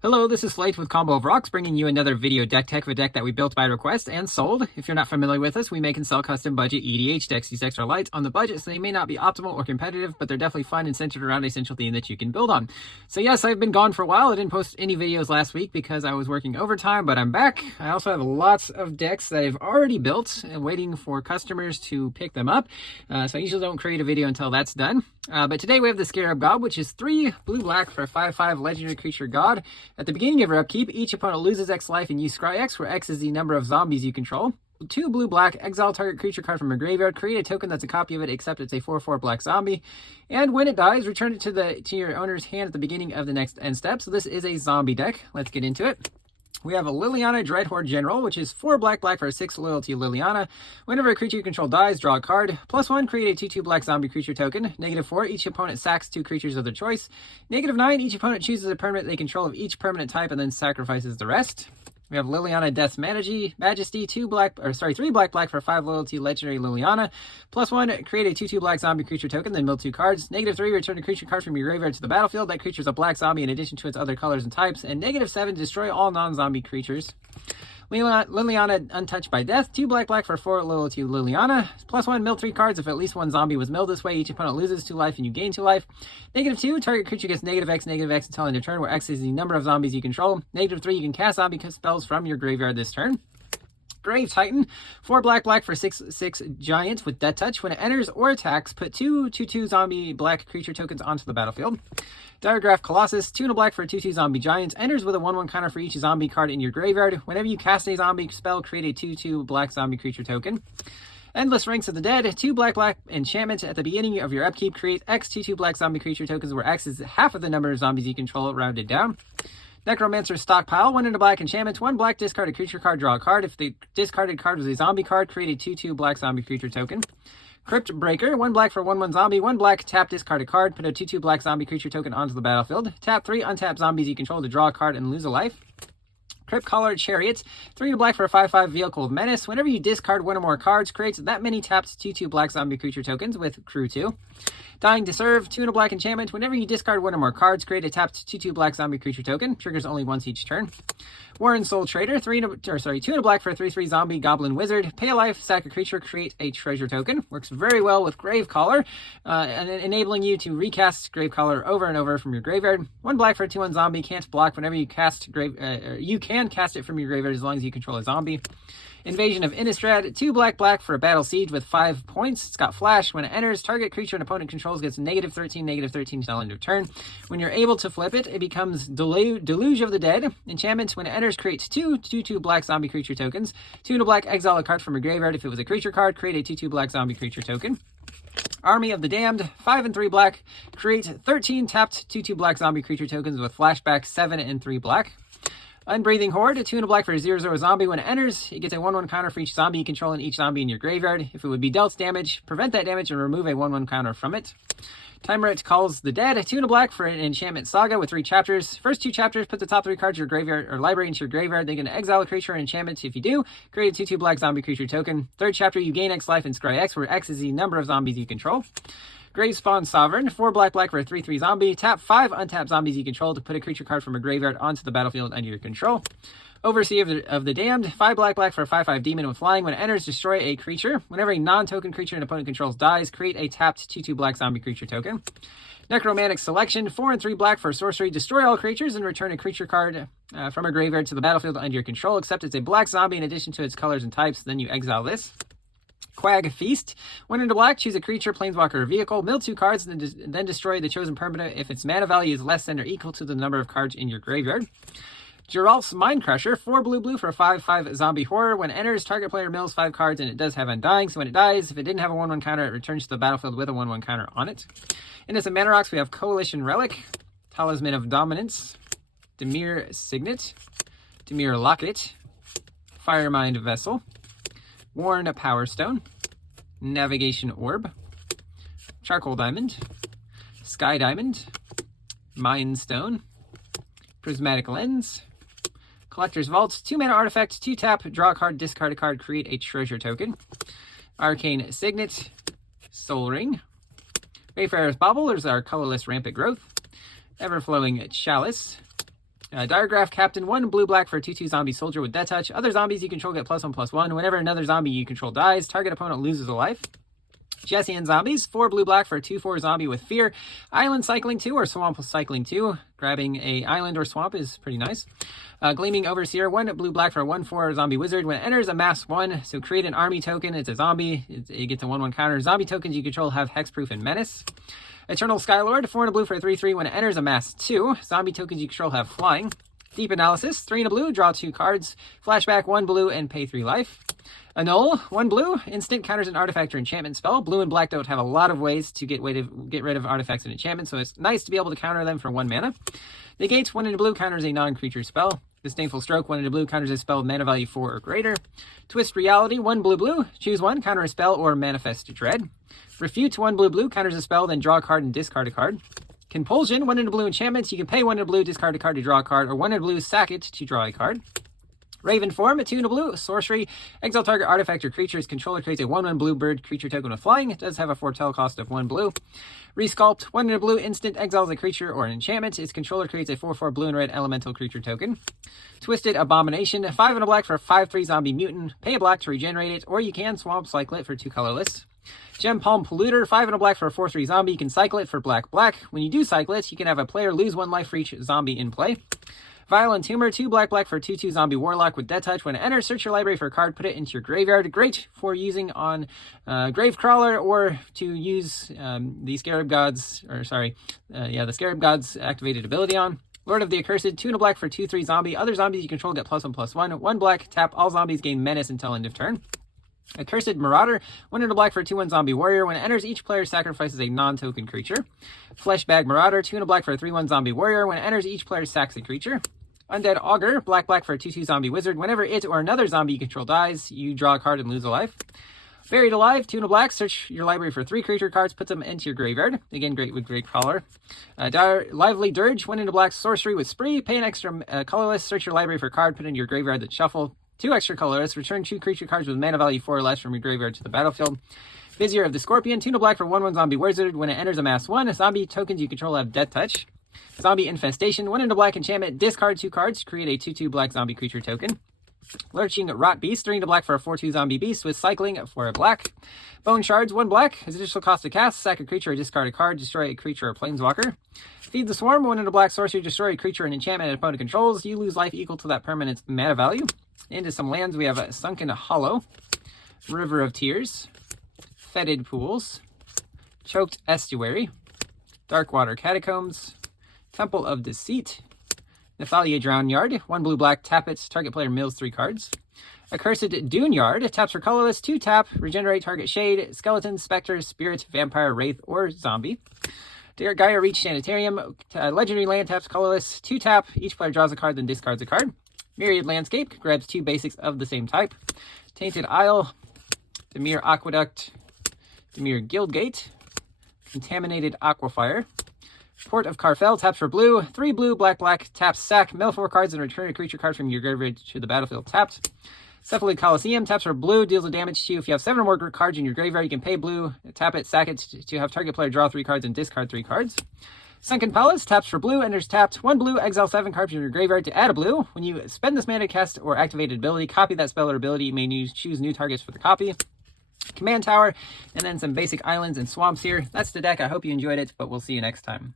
Hello, this is Slate with Combo of Rocks, bringing you another video deck tech of a deck that we built by request and sold. If you're not familiar with us, we make and sell custom budget EDH decks. These decks are light on the budget, so they may not be optimal or competitive, but they're definitely fun and centered around a central theme that you can build on. So yes, I've been gone for a while. I didn't post any videos last week because I was working overtime, but I'm back. I also have lots of decks that I've already built and waiting for customers to pick them up. So I usually don't create a video until that's done. But today we have the Scarab God, which is 3 blue-black for a 5/5 legendary creature god. At the beginning of your upkeep, each opponent loses X life and you scry X, where X is the number of zombies you control. 2 blue-black, exile target creature card from your graveyard, create a token that's a copy of it, except it's a 4/4 black zombie. And when it dies, return it to your owner's hand at the beginning of the next end step. So this is a zombie deck. Let's get into it. We have a Liliana Dreadhorde General, which is 4 black for a 6 loyalty Liliana. Whenever a creature you control dies, draw a card. +1, create a 2/2 black zombie creature token. -4, each opponent sacks 2 creatures of their choice. -9, each opponent chooses a permanent they control of each permanent type and then sacrifices the rest. We have Liliana Death's Majesty, 3 black for 5 loyalty legendary Liliana. +1, create a 2/2 black zombie creature token, then mill 2 cards. -3, return a creature card from your graveyard to the battlefield. That creature is a black zombie in addition to its other colors and types. And -7, destroy all non-zombie creatures. Liliana Untouched by Death, 2 black for 4 loyalty Liliana. +1, mill 3 cards. If at least one zombie was milled this way, each opponent loses 2 life and you gain 2 life. -2, target creature gets -X until end of turn, where X is the number of zombies you control. -3, you can cast zombie spells from your graveyard this turn. Grave Titan, 4 black for 6/6 giant with Death Touch. When it enters or attacks, put 2/2 zombie black creature tokens onto the battlefield. Diregraph Colossus, 2 black for a 2/2 zombie giant. Enters with a 1/1 counter for each zombie card in your graveyard. Whenever you cast a zombie spell, create a 2/2 black zombie creature token. Endless Ranks of the Dead, 2 black enchantment. At the beginning of your upkeep, create X 2/2 black zombie creature tokens, where X is half of the number of zombies you control, rounded down. Necromancer's Stockpile, 1 black enchantment, 1 black discard a creature card, draw a card. If the discarded card was a zombie card, create a 2/2 black zombie creature token. Crypt Breaker, 1 black for 1/1 zombie, 1 black, tap, discard a card, put a 2/2 black zombie creature token onto the battlefield. Tap 3, untap zombies you control to draw a card and lose a life. Crypt Collar Chariot, 3 black for a 5/5 vehicle of menace. Whenever you discard 1 or more cards, creates that many tapped 2/2 black zombie creature tokens with Crew 2. Dying to Serve, 2 black enchantment. Whenever you discard 1 or more cards, create a tapped 2/2 black zombie creature token. Triggers only once each turn. Warren Soul Trader, 2 black for a 3/3 zombie goblin wizard. Pay a life, sack a creature, create a treasure token. Works very well with Gravecaller, and enabling you to recast Gravecaller over and over from your graveyard. 1 black for a 2/1 zombie, can't block. Whenever you cast you can cast it from your graveyard as long as you control a zombie. Invasion of Innistrad, 2 black for a battle siege with 5 points. It's got flash. When it enters, target creature an opponent controls gets -13 till end of turn. When you're able to flip it, it becomes Deluge of the Dead. Enchantment, when it enters, creates 2/2 black zombie creature tokens. 2 black, exile a card from your graveyard. If it was a creature card, create a 2/2 black zombie creature token. Army of the Damned, 5 and 3 black, create 13 tapped 2/2 black zombie creature tokens with flashback, 7 and 3 black. Unbreathing Horde, 2 black for a 0/0 zombie. When it enters, it gets a 1/1 counter for each zombie you control and each zombie in your graveyard. If it would be dealt damage, prevent that damage and remove a 1/1 counter from it. Timerit Calls the Dead, 2 black for an enchantment saga with 3 chapters. First 2 chapters, put the top 3 cards of your graveyard or library into your graveyard. Then you can exile a creature or enchantment. If you do, create a 2/2 black zombie creature token. Third chapter, you gain X life and scry X, where X is the number of zombies you control. Gravespawn Sovereign, 4 black for a 3/3 zombie. Tap 5 untap zombies you control to put a creature card from a graveyard onto the battlefield under your control. Overseer of the Damned, 5 black for a 5/5 demon with flying. When it enters, destroy a creature. Whenever a non-token creature an opponent controls dies, create a tapped 2/2 black zombie creature token. Necromantic Selection, 4 and 3 black for sorcery. Destroy all creatures and return a creature card from a graveyard to the battlefield under your control, except it's a black zombie in addition to its colors and types. Then you exile this. Quag Feast, 1 black, choose a creature, planeswalker, or vehicle, mill 2 cards, and then destroy the chosen permanent if its mana value is less than or equal to the number of cards in your graveyard. Geralt's Mind Crusher, 4 blue for a 5/5 zombie horror. When it enters, target player mills 5 cards, and it does have Undying, so when it dies, if it didn't have a 1/1 counter, it returns to the battlefield with a 1/1 counter on it. Innocent Mana Rocks, we have Coalition Relic, Talisman of Dominance, Dimir Signet, Dimir Locket, Firemind Vessel, Worn Power Stone, Navigation Orb, Charcoal Diamond, Sky Diamond, Mind Stone, Prismatic Lens, Collector's Vault, 2 mana artifact, 2 tap, draw a card, discard a card, create a treasure token. Arcane Signet, Soul Ring, Wayfarer's Bauble, there's our colorless rampant growth. Everflowing Chalice, Diregraph Captain, 1 blue-black for a 2/2 zombie soldier with Death Touch. Other zombies you control get +1/+1. Whenever another zombie you control dies, target opponent loses a life. Jesse and Zombies, 4 blue-black for a 2/4 zombie with Fear. Island Cycling 2 or Swamp Cycling 2. Grabbing a island or swamp is pretty nice. Gleaming Overseer, 1 blue-black for a 1/4 zombie wizard. When it enters, amass 1. So create an army token. It's a zombie. It gets a 1/1 counter. Zombie tokens you control have Hexproof and Menace. Eternal Skylord, 4 and a blue for a 3/3. When it enters, amass 2. Zombie tokens you control have Flying. Deep Analysis, 3 and a blue, draw 2 cards. Flashback, 1 blue, and pay 3 life. Annul, 1 blue, instant counters an artifact or enchantment spell. Blue and black don't have a lot of ways to get rid of artifacts and enchantments, so it's nice to be able to counter them for 1 mana. Negates, 1 and a blue, counters a non-creature spell. Disdainful Stroke, 1 and a blue, counters a spell with mana value 4 or greater. Twist Reality, 1 blue, choose 1, counter a spell or manifest dread. Refute, 1 blue, counters a spell, then draw a card and discard a card. Compulsion, 1 and a blue enchantments. You can pay 1 and a blue, discard a card to draw a card, or 1 and a blue, sack it to draw a card. Raven Form, 2 and a blue, sorcery. Exile target artifact or creature's controller creates a 1/1 blue bird creature token with flying. It does have a foretell cost of 1 blue. Resculpt, 1 and a blue, instant exiles a creature or an enchantment. Its controller creates a 4/4 blue and red elemental creature token. Twisted Abomination, 5 and a black for a 5/3 zombie mutant. Pay a black to regenerate it, or you can swamp cycle it for 2 colorless. Gem Palm Polluter, 5 and a black for a 4/3 zombie. You can cycle it for black. When you do cycle it, you can have a player lose 1 life for each zombie in play. Violent Tumor, 2 black for a 2/2 zombie warlock with Death Touch. When it enters, search your library for a card, put it into your graveyard. Great for using on Gravecrawler, or to use the Scarab God's activated ability on. Lord of the Accursed, 2 and a black for a 2/3 zombie. Other zombies you control get +1/+1. 1 black, tap all zombies, gain menace until end of turn. Accursed Marauder, 1 and a black for a 2/1 zombie warrior. When it enters, each player sacrifices a non-token creature. Fleshbag Marauder, 2 and a black for a 3/1 zombie warrior. When it enters, each player sacks a creature. Undead Augur, black for a 2/2 zombie wizard. Whenever it or another zombie you control dies, you draw a card and lose a life. Buried Alive, 2 and a black, search your library for 3 creature cards, put them into your graveyard. Again, great with Gravecrawler. Lively Dirge, 1 and a black sorcery with Spree. Pay an extra colorless, search your library for a card, put it into your graveyard, then shuffle. 2 extra colorless, return 2 creature cards with mana value 4 or less from your graveyard to the battlefield. Vizier of the Scorpion, 2 and a black for 1/1 zombie wizard. When it enters, amass 1. Zombie tokens you control have Death Touch. Zombie Infestation, 1 and a black enchantment. Discard 2 cards to create a 2/2 black zombie creature token. Lurching Rot Beast, 3 and a black for a 4/2 zombie beast with cycling for a black. Bone Shards, 1 black. As additional cost to cast, sack a creature or discard a card, destroy a creature or planeswalker. Feed the Swarm, 1 and a black sorcery, destroy a creature and enchantment an opponent controls. You lose life equal to that permanent's mana value. Into some lands, we have Sunken Hollow, River of Tears, Fetid Pools, Choked Estuary, Darkwater Catacombs, Temple of Deceit, Nephalia Drown Yard, 1 blue-black, tap it, target player mills 3 cards. Accursed Dune Yard, taps for colorless, 2 tap, regenerate target shade, skeleton, specter, spirit, vampire, wraith, or zombie. Gaia Reach Sanitarium, legendary land, taps colorless, 2 tap, each player draws a card, then discards a card. Myriad Landscape, grabs 2 basics of the same type. Tainted Isle, Dimir Aqueduct, Dimir Guildgate, Contaminated Aquafire. Port of Carfel, taps for blue, 3 blue, black, taps sack, mill 4 cards and return a creature card from your graveyard to the battlefield tapped. Cephalid Coliseum, taps for blue, deals a damage to you. If you have 7 or more cards in your graveyard, you can pay blue, tap it, sack it to have target player draw 3 cards and discard 3 cards. Sunken Palace, taps for blue, enters tapped, 1 blue, exile 7 cards from your graveyard to add a blue. When you spend this mana to cast or activated ability, copy that spell or ability. You may choose new targets for the copy. Command Tower, and then some basic islands and swamps here. That's the deck. I hope you enjoyed it, but we'll see you next time.